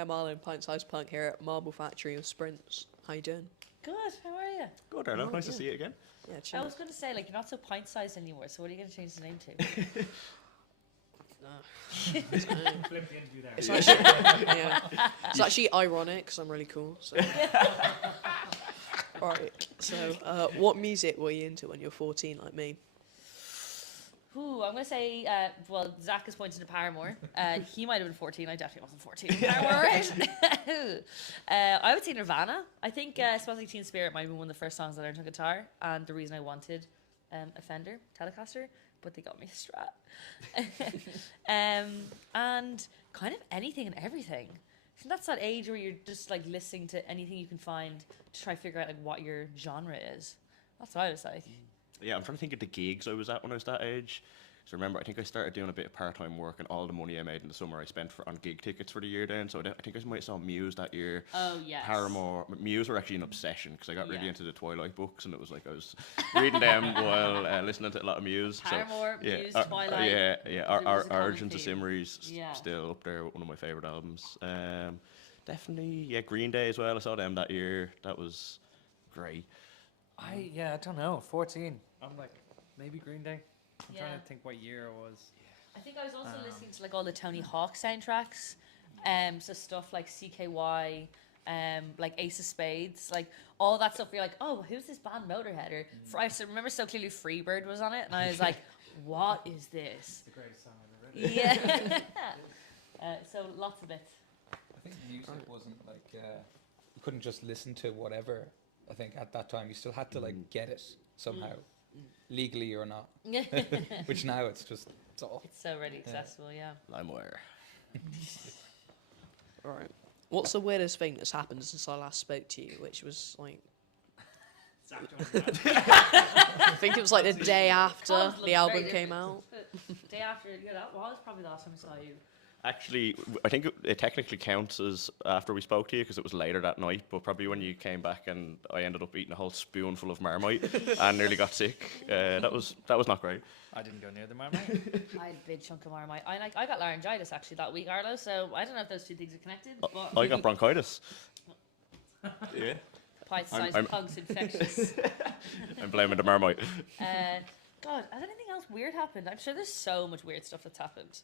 Hi, I'm Arlen, pint-sized punk here at Marble Factory of Sprints. How you doing? Good, how are you? Good, Arlo. Oh, Nice to yeah. see you again. Yeah, I cheers. was going to say, like, you're not so pint-sized anymore, so what are you going to change the name to? Flip the interview there. It's actually, yeah. It's actually ironic because I'm really cool. So. Alright, so what music were you into when you were 14 like me? Ooh, I'm going to say, well, Zach is pointing to Paramore. He might have been 14. I definitely wasn't 14. Paramore, right? I would say Nirvana. I think Smells Like Teen Spirit might have been one of the first songs I learned on guitar, and the reason I wanted a Fender Telecaster, but they got me a Strat. And kind of anything and everything. I think that's that age where you're just like listening to anything you can find to try to figure out like what your genre is. That's what I was like. Yeah, I'm trying to think of the gigs I was at when I was that age. So remember, I think I started doing a bit of part-time work, and all the money I made in the summer I spent on gig tickets for the year then. So I think I might have saw Muse that year. Oh, yes. Paramore. Muse were actually an obsession because I got really Yeah. into the Twilight books, and it was like I was reading them while listening to a lot of Muse. Paramore, so, Muse, Twilight. Yeah. There was a common Origins of theme. Simmery's Yeah. still up there, one of my favourite albums. Definitely, yeah, Green Day as well. I saw them that year. That was great. I don't know. 14. I'm like, maybe Green Day. I'm trying Yeah. to think what year it was. I think I was also listening to like all the Tony Hawk soundtracks. So stuff like CKY, like Ace of Spades, like all that stuff. You're like, oh, who's this band Motorhead? Or I remember so clearly Freebird was on it, and I was like, what is this? It's the greatest song I've ever written. Yeah. So lots of bits. I think music wasn't like you couldn't just listen to whatever. I think at that time you still had to like get it somehow, legally or not. Which now it's all. It's so really accessible, yeah. LimeWire. Alright. What's the weirdest thing that's happened since I last spoke to you, which was like... I think it was like the day after Ours look the album very came different. out. Day after, yeah, that was probably the last time I saw you. Actually, I think it technically counts as after we spoke to you because it was later that night, but probably when you came back and I ended up eating a whole spoonful of Marmite and nearly got sick. That was not great. I didn't go near the Marmite. I had a big chunk of Marmite. I got laryngitis actually that week, Arlo, so I don't know if those two things are connected. But I got bronchitis. Yeah. pint-sized I'm- punks infectious. I'm blaming the Marmite. God, has anything else weird happened? I'm sure there's so much weird stuff that's happened.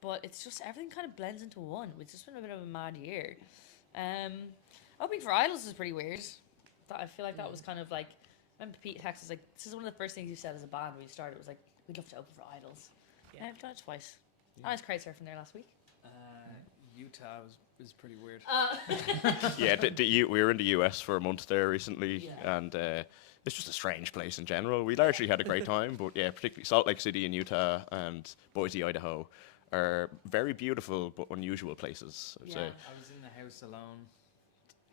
But it's just everything kind of blends into one. It's just been a bit of a mad year. Opening for Idols is pretty weird. I feel like that was kind of like, I remember Pete texted us like, this is one of the first things you said as a band when you started. It was like, we'd love to open for Idols. Yeah. I've done it twice. I was crowd surfing there last week. Utah was pretty weird. Yeah, we were in the US for a month there recently, Yeah. and it's just a strange place in general. We largely had a great time, but yeah, particularly Salt Lake City in Utah and Boise, Idaho, are very beautiful but unusual places, I'd say. I was in the house alone,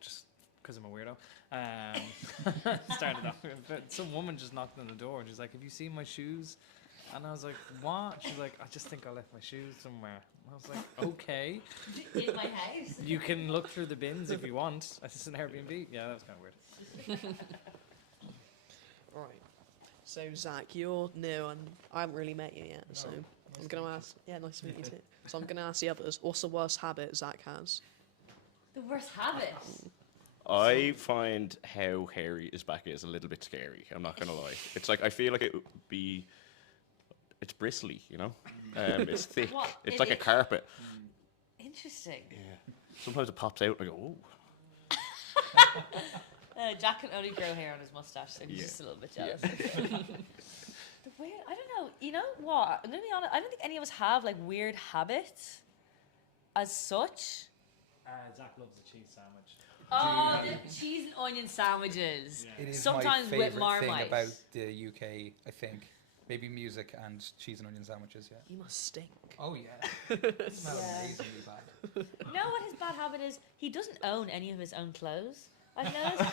just because I'm a weirdo. Started off, but some woman just knocked on the door and she's like, "Have you seen my shoes?" And I was like, "What?" She's like, "I just think I left my shoes somewhere." I was like, "Okay, In my house. you can look through the bins if you want." This is an Airbnb. Yeah, that was kind of weird. Right. So, Zach, you're new and I haven't really met you yet, so I'm going to ask... Yeah, nice to meet you too. So I'm going to ask the others, what's the worst habit Zach has? The worst habit. I find how hairy his back is a little bit scary, I'm not going to lie. It's like, I feel like it would be... It's bristly, you know? It's thick. What? It's It like a is? carpet. Interesting. Yeah. Sometimes it pops out and I go, oh. Jack can only grow hair on his mustache, so he's Yeah. just a little bit jealous. The weird, I don't know. You know what? I'm gonna be honest. I don't think any of us have like weird habits, as such. Zach loves a cheese sandwich. Oh, the cheese and onion sandwiches. It is Sometimes my with favourite thing Marmite. about the UK, I think. Maybe music and cheese and onion sandwiches, yeah. You must stink. Oh, yeah. It smells Yeah. amazingly bad. You know what his bad habit is? He doesn't own any of his own clothes. I've noticed.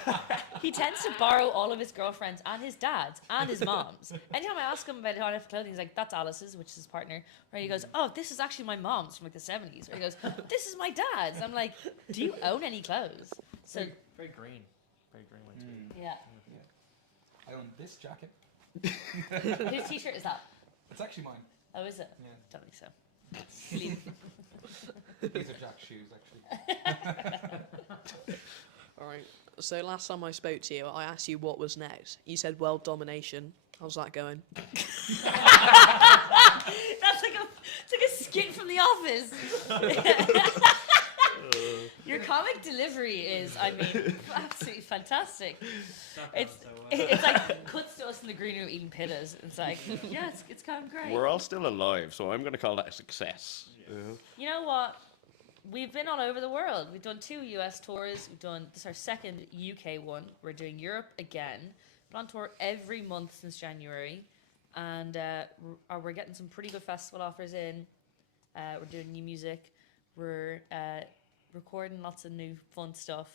He tends to borrow all of his girlfriends and his dad's and his mom's. Anytime I ask him about how I have clothing, he's like, "That's Alice's," which is his partner. Or he goes, "Oh, this is actually my mom's from like the 70s." Or he goes, "This is my dad's." I'm like, "Do you own any clothes?" So Very green. Very green one too. yeah. I own this jacket. Whose t-shirt is that? It's actually mine. Oh, is it? Yeah. Don't think so. Leave. These are Jack's shoes, actually. All right. So last time I spoke to you, I asked you what was next. You said world domination. How's that going? That's like a skit from The Office. Your comic delivery is, I mean, absolutely fantastic. It's like cuts to us in the green room eating pittas. It's like, yeah, it's kind of great. We're all still alive, so I'm going to call that a success. You know what? We've been all over the world. We've done 2 US tours. This is our second UK one. We're doing Europe again. Been on tour every month since January, and we're getting some pretty good festival offers in. We're doing new music. We're recording lots of new fun stuff.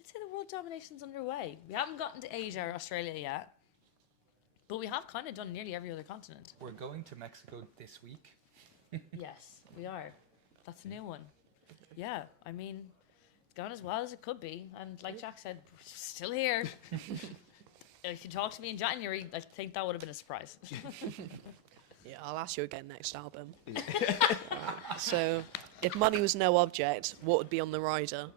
I'd say the world domination's underway. We haven't gotten to Asia or Australia yet, but we have kind of done nearly every other continent. We're going to Mexico this week. Yes, we are. That's a new one. Yeah, I mean, it's gone as well as it could be. And like Jack said, we're still here. If you talked to me in January, I think that would have been a surprise. Yeah, I'll ask you again next album. So, if money was no object, what would be on the rider?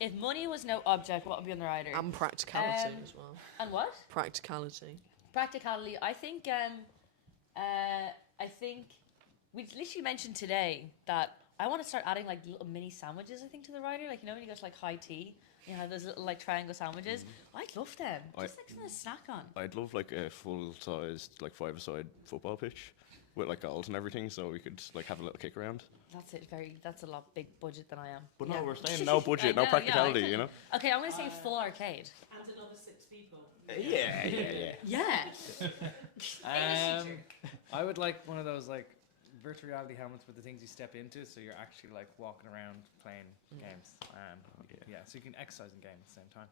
If money was no object, what would be on the rider? And practicality as well. And what? Practicality. Practicality. I think we literally mentioned today that I want to start adding like little mini sandwiches, I think, to the rider. Like, you know, when you go to like high tea, you know, those little like triangle sandwiches. I'd love them. Just like something to snack on. I'd love like a full-sized, like 5-a-side football pitch with like goals and everything, so we could like have a little kick around. That's it. That's a lot big budget than I am. But Yeah. no, we're saying no budget, no practicality, you know? Okay, I'm going to say full arcade. And another 6 people. Yeah. Yeah. I would like one of those like virtual reality helmets with the things you step into, so you're actually like walking around playing games. Yeah, so you can exercise and game at the same time.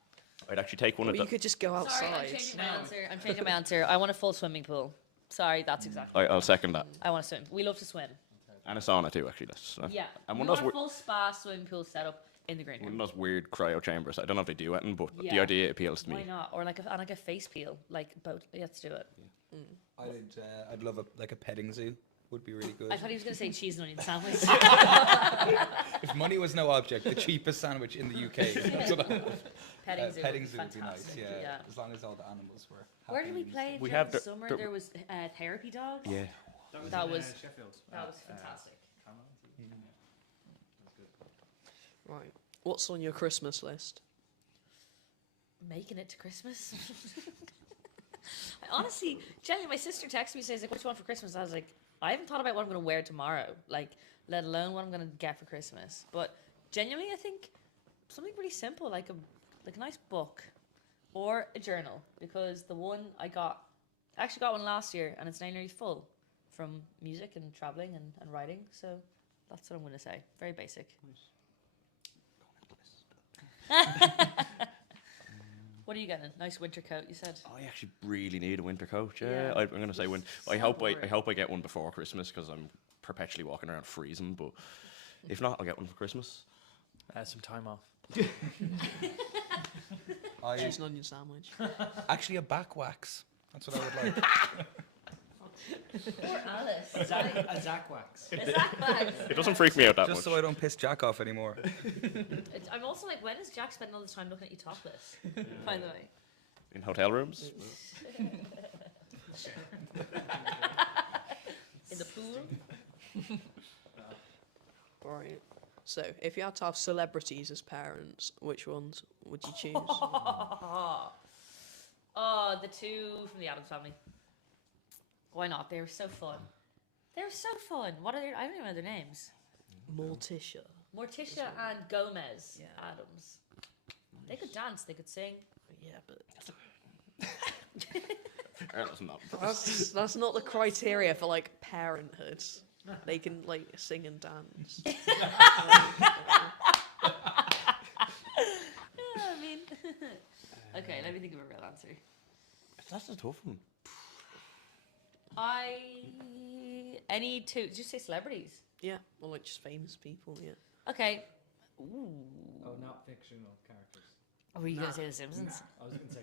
I'd actually take one But of you the... could just go outside. Sorry, I'm changing my answer. I want a full swimming pool. Sorry, that's exactly. I'll second that. I want to swim. We love to swim. And a sauna too, actually. Yeah. And We one of want those a full spa swimming pool set up in the green one room. of those weird cryo chambers. I don't know if they do anything, but the Yeah. idea appeals to Why me. not? Or like a face peel. Like both. Let's do it. I'd love a petting zoo. Would be really good. I thought he was going to say cheese and onion sandwich. If money was no object, the cheapest sandwich in the UK. That's what Petting zoo. petting would zoo would be nice. fantastic, Yeah, as long as all the animals were. Where happy did we and play We during have the the- summer? the- There was therapy dogs. Yeah. That in, was- Sheffield. That was fantastic. Right. What's on your Christmas list? Making it to Christmas. I honestly, genuinely, my sister texted me says like, "What do you want for Christmas?" I was like, I haven't thought about what I'm going to wear tomorrow, like, let alone what I'm going to get for Christmas. But genuinely, I think something pretty simple, like a nice book or a journal, because the one I actually got one last year, and it's nearly full from music and traveling and writing. So that's what I'm going to say. Very basic. What are you getting? A nice winter coat, you said. I actually really need a winter coat. Yeah, Yeah. I'm going to say when. So I hope boring. I get one before Christmas because I'm perpetually walking around freezing. But if not, I'll get one for Christmas. Some time off. Cheese and onion sandwich. Actually, a back wax. That's what I would like. Poor Alice. A Zach wax. Is that bad? It doesn't freak me out that Just much. so I don't piss Jack off anymore. I'm also like, when is Jack spending all the time looking at you topless? By the way. In hotel rooms. In the pool? Right. So, if you had to have celebrities as parents, which ones would you choose? Oh, the two from the Addams Family. Why not? They were so fun. They were so fun. What are their? I don't even know their names. Morticia. Morticia and Gomez Yeah. Adams. They could dance. They could sing. Yeah, but That's not. that's not the criteria for like parenthood. They can like sing and dance. Yeah, I mean. Okay, let me think of a real answer. That's a tough one. Any two? Did you say celebrities? Yeah, well, like just famous people. Yeah. Okay. Ooh. Oh, not fictional characters. Were you gonna say The Simpsons? I was going to say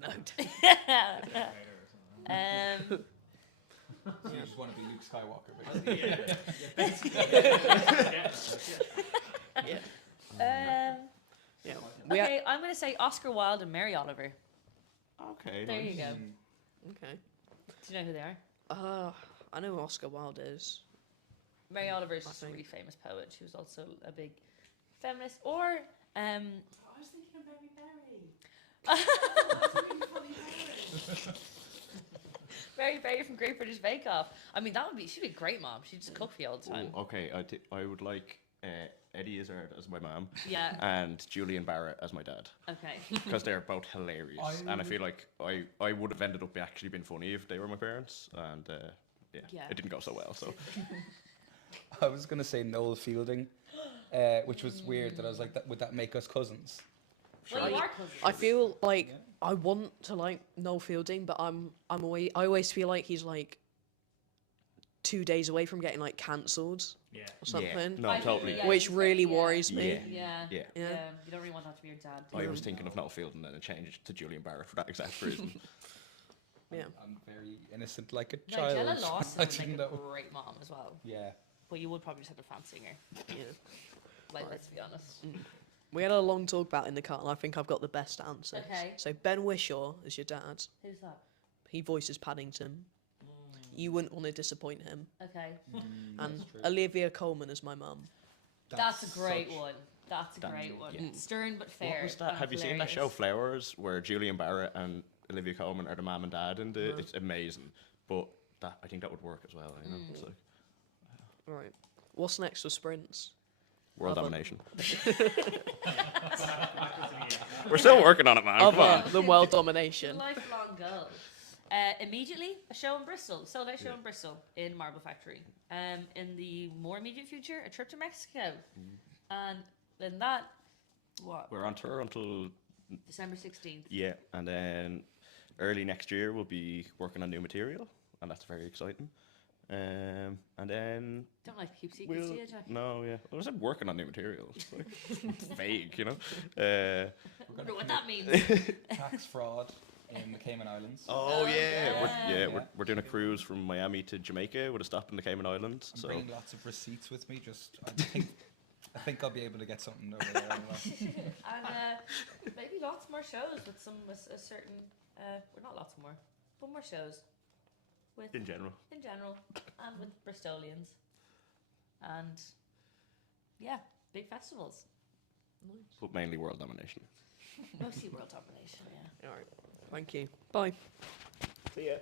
No. later or something. So you just want to be Luke Skywalker, basically. Yeah. Yeah. Okay, I'm going to say Oscar Wilde and Mary Oliver. Okay. There you go. Okay. Do you know who they are? I know who Oscar Wilde is. Mary Oliver is just a really famous poet. She was also a big feminist. Or, I was thinking of Mary Berry. Mary Berry from Great British Bake Off. I mean, she'd be a great mom. She'd just cook for you all the time. Ooh, okay, I would like Eddie Izzard as my mom. Yeah. And Julian Barrett as my dad. Okay. Because they're both hilarious. And I feel like I would have ended up actually being funny if they were my parents. And Yeah. it didn't go so well. So I was going to say Noel Fielding, which was weird that I was like, would that make us cousins? Well, you are cousins. I feel like I want to like Noel Fielding, but I always feel like he's like 2 days away from getting like cancelled Yeah. or something. no, totally. Yeah, Which he's really like- worries me. Yeah. Yeah. You don't really want that to be your dad. do I you? was thinking of Noel Fielding and then changed to Julian Barrett for that exact reason. Yeah. I'm very innocent like a No, child. Jenna Lawson I was like didn't a know. great mom as well. Yeah. But you would probably just have a fancy her. Yeah. Like, let's be honest. We had a long talk about it in the car, and I think I've got the best answer. Okay. So Ben Whishaw is your dad. Who's that? He voices Paddington. You wouldn't want to disappoint him. Okay. And That's true. Olivia Colman is my mum. That's a great such- one. That's a great one. yeah. Stern but fair. What was that? and Have you seen that show hilarious. Flowers, where Julian Barrett and Olivia Colman are the mom and dad, and it's amazing. But I think that would work as well. You know, it's like Right. What's next for sprints? world Other- domination. We're still working on it, man. Come on. Other than world domination. Lifelong goal. Immediately, a show in Bristol, sold out show in Bristol in Marble Factory. In the more immediate future, a trip to Mexico. And then that, what? We're on tour until December 16th. yeah, and then early next year we'll be working on new material, and that's very exciting. And then Don't like to keep secrets, we'll do you, Jack? no, yeah. Well, I said working on new material. It's like vague, you know. I wonder what that means. Tax fraud in the Cayman Islands. Oh yeah. yeah, Yeah. we're doing a cruise from Miami to Jamaica with a stop in the Cayman Islands. I'm So bringing lots of receipts with me. I think I'll be able to get something over there anyway. And maybe lots more shows with a certain, well, not lots more, but more shows with in general, and with Bristolians, and yeah, big festivals, but mainly world domination. mostly world domination. Yeah. All right. Thank you. Bye. See ya.